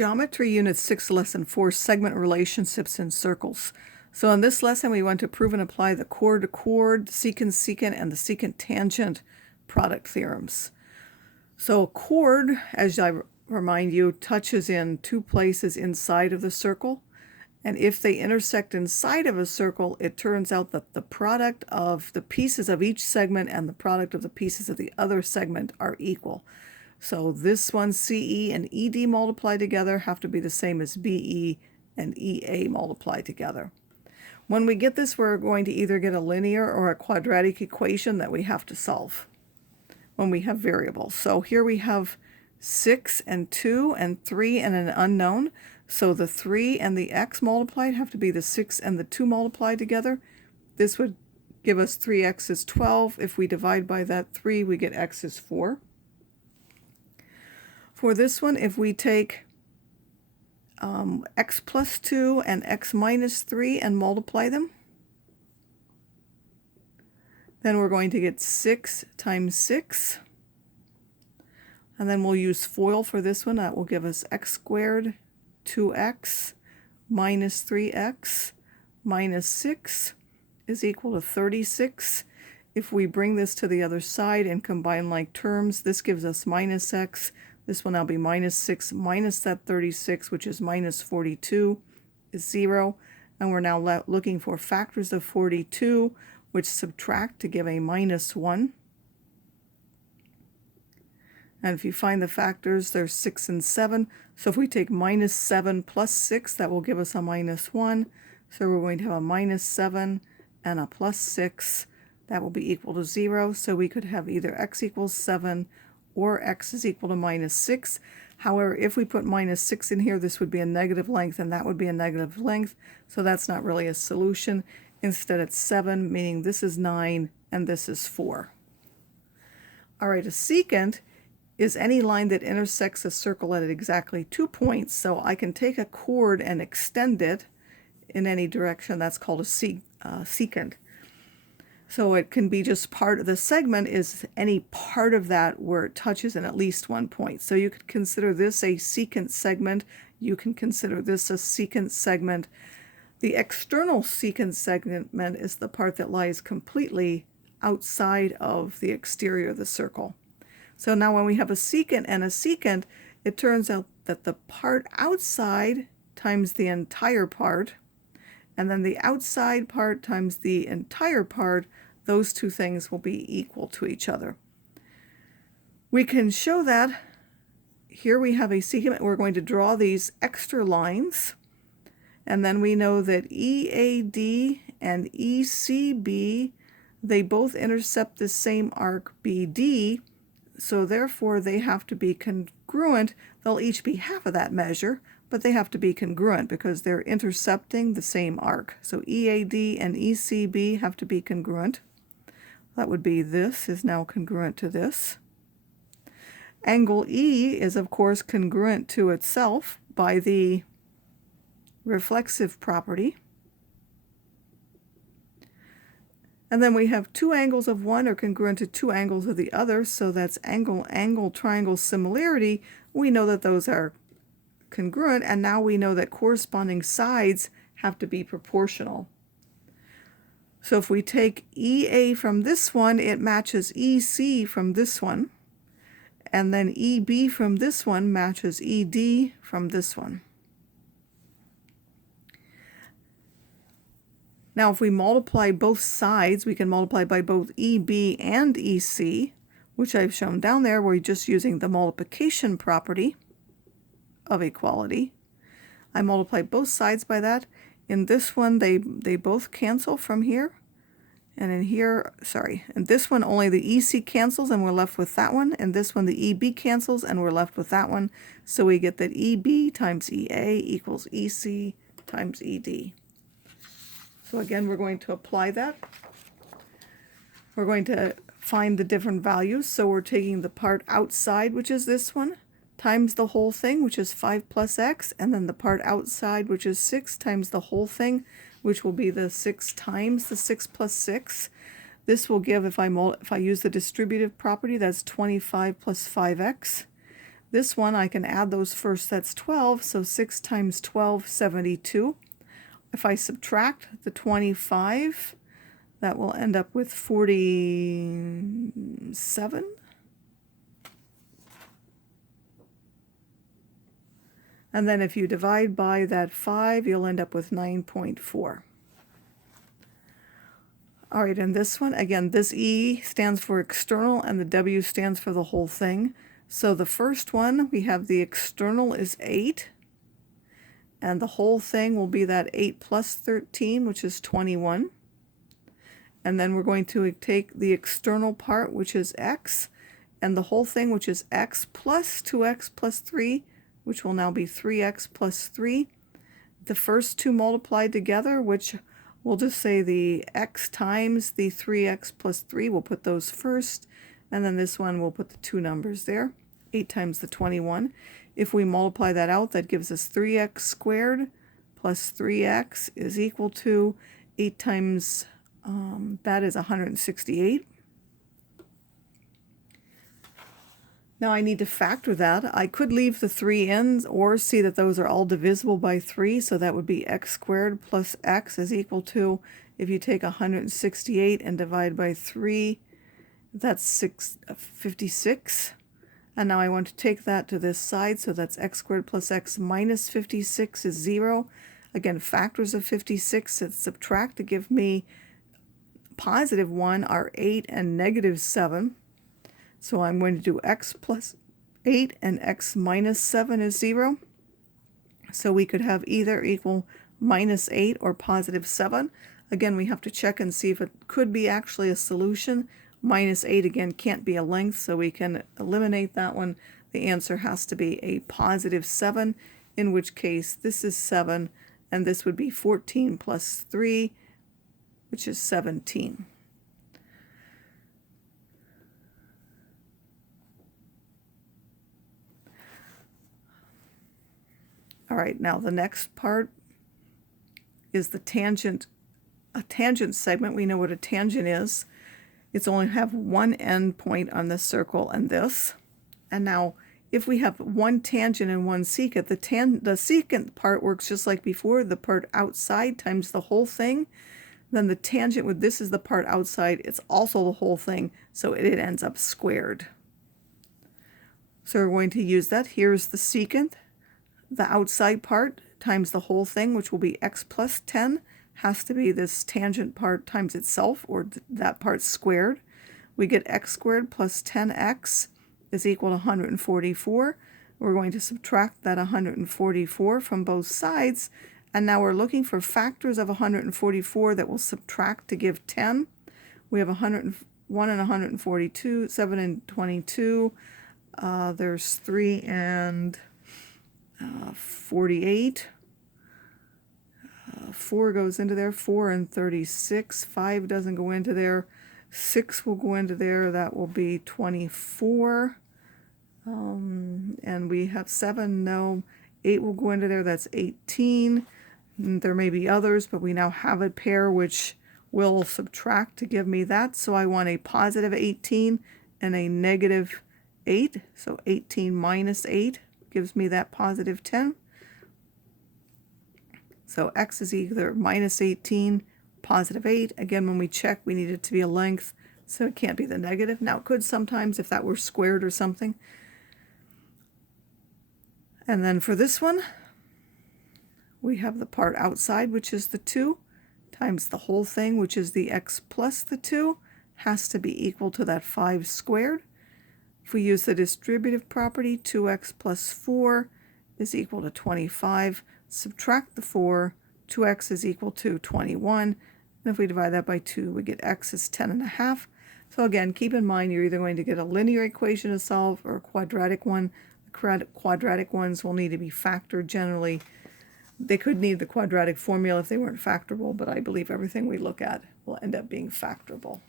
Geometry Unit 6, Lesson 4, Segment Relationships in Circles. So in this lesson, we want to prove and apply the chord-to-chord, secant-secant, and the secant-tangent product theorems. So a chord, as I remind you, touches in two places inside of the circle. And if they intersect inside of a circle, it turns out that the product of the pieces of each segment and the product of the pieces of the other segment are equal. So this one, CE and ED multiplied together have to be the same as BE and EA multiplied together. When we get this, we're going to either get a linear or a quadratic equation that we have to solve when we have variables. So here we have 6 and 2 and 3 and an unknown. So the 3 and the x multiplied have to be the 6 and the 2 multiplied together. This would give us 3x is 12. If we divide by that 3, we get x is 4. For this one, if we take x plus 2 and x minus 3 and multiply them, then we're going to get 6 times 6. And then we'll use FOIL for this one. That will give us x squared, 2x, minus 3x, minus 6 is equal to 36. If we bring this to the other side and combine like terms, this gives us minus x. This will now be minus 6 minus that 36, which is minus 42, is 0. And we're now looking for factors of 42, which subtract to give a minus 1. And if you find the factors, there's 6 and 7. So if we take minus 7 plus 6, that will give us a minus 1. So we're going to have a minus 7 and a plus 6. That will be equal to 0. So we could have either x equals 7 or x is equal to minus 6. However, if we put minus 6 in here, this would be a negative length, and that would be a negative length. So that's not really a solution. Instead, it's 7, meaning this is 9 and this is 4. All right, a secant is any line that intersects a circle at exactly 2 points. So I can take a chord and extend it in any direction. That's called a secant. So it can be just part of the segment is any part of that where it touches in at least 1 point. So you could consider this a secant segment. You can consider this a secant segment. The external secant segment is the part that lies completely outside of the exterior of the circle. So now when we have a secant and a secant, it turns out that the part outside times the entire part, and then the outside part times the entire part, those two things will be equal to each other. We can show that. Here we have a secant. We're going to draw these extra lines, and then we know that EAD and ECB, they both intercept the same arc BD, so therefore they have to be congruent. They'll each be half of that measure, but they have to be congruent because they're intercepting the same arc. So EAD and ECB have to be congruent. That would be this is now congruent to this. Angle E is, of course, congruent to itself by the reflexive property. And then we have two angles of one are congruent to two angles of the other, so that's angle, triangle similarity. We know that those are congruent, and now we know that corresponding sides have to be proportional. So if we take EA from this one, it matches EC from this one, and then EB from this one matches ED from this one. Now if we multiply both sides, we can multiply by both EB and EC, which I've shown down there. We're just using the multiplication property of equality. I multiply both sides by that. In this one, they both cancel from here. And in here, in this one, only the EC cancels and we're left with that one. And this one, the EB cancels and we're left with that one. So we get that EB times EA equals EC times ED. So again, we're going to apply that. We're going to find the different values. So we're taking the part outside, which is this one, times the whole thing, which is 5 plus x, and then the part outside, which is 6, times the whole thing, which will be the 6 times the 6 plus 6. This will give, if I use the distributive property, that's 25 plus 5x. This one, I can add those first, that's 12, so 6 times 12, 72. If I subtract the 25, that will end up with 47. And then if you divide by that 5, you'll end up with 9.4. All right, and this one, again, this E stands for external and the W stands for the whole thing. So the first one, we have the external is 8. And the whole thing will be that 8 plus 13, which is 21. And then we're going to take the external part, which is x, and the whole thing, which is x plus 2x plus 3, which will now be 3x plus 3. The first two multiplied together, which we'll just say the x times the 3x plus 3, we'll put those first, and then this one we'll put the two numbers there, 8 times the 21. If we multiply that out, that gives us 3x squared plus 3x is equal to 8 times, that is 168. Now I need to factor that. I could leave the 3 in or see that those are all divisible by 3, so that would be x squared plus x is equal to, if you take 168 and divide by 3, that's 56. And now I want to take that to this side, so that's x squared plus x minus 56 is 0. Again, factors of 56 that subtract to give me positive 1 are 8 and negative 7. So I'm going to do x plus 8 and x minus 7 is 0. So we could have either equal minus 8 or positive 7. Again, we have to check and see if it could be actually a solution. Minus 8, again, can't be a length, so we can eliminate that one. The answer has to be a positive 7, in which case this is 7, and this would be 14 plus 3, which is 17. All right, now the next part is the tangent. A tangent segment, we know what a tangent is. It's only have one end point on this circle and this. And now if we have one tangent and one secant, the secant part works just like before, the part outside times the whole thing. Then the tangent with this is the part outside, it's also the whole thing, so it ends up squared. So we're going to use that. Here's the secant. The outside part times the whole thing, which will be x plus 10, has to be this tangent part times itself, or that part squared. We get x squared plus 10x is equal to 144. We're going to subtract that 144 from both sides, and now we're looking for factors of 144 that will subtract to give 10. We have 101 and 142, 7 and 22. There's 3 and 48. 4 goes into there, 4 and 36. 5 doesn't go into there. 6 will go into there. That will be 24. And we have 7, no. 8 will go into there. That's 18. There may be others, but we now have a pair which will subtract to give me that. So I want a positive 18 and a negative 8. So 18 minus 8 gives me that positive 10. So x is either minus 18, positive 8. Again, when we check, we need it to be a length, so it can't be the negative. Now, it could sometimes if that were squared or something. And then for this one, we have the part outside, which is the 2, times the whole thing, which is the x plus the 2, has to be equal to that 5 squared. If we use the distributive property, 2x plus 4 is equal to 25. Subtract the 4, 2x is equal to 21. And if we divide that by 2, we get x is 10.5. So again, keep in mind you're either going to get a linear equation to solve or a quadratic one. The quadratic ones will need to be factored generally. They could need the quadratic formula if they weren't factorable, but I believe everything we look at will end up being factorable.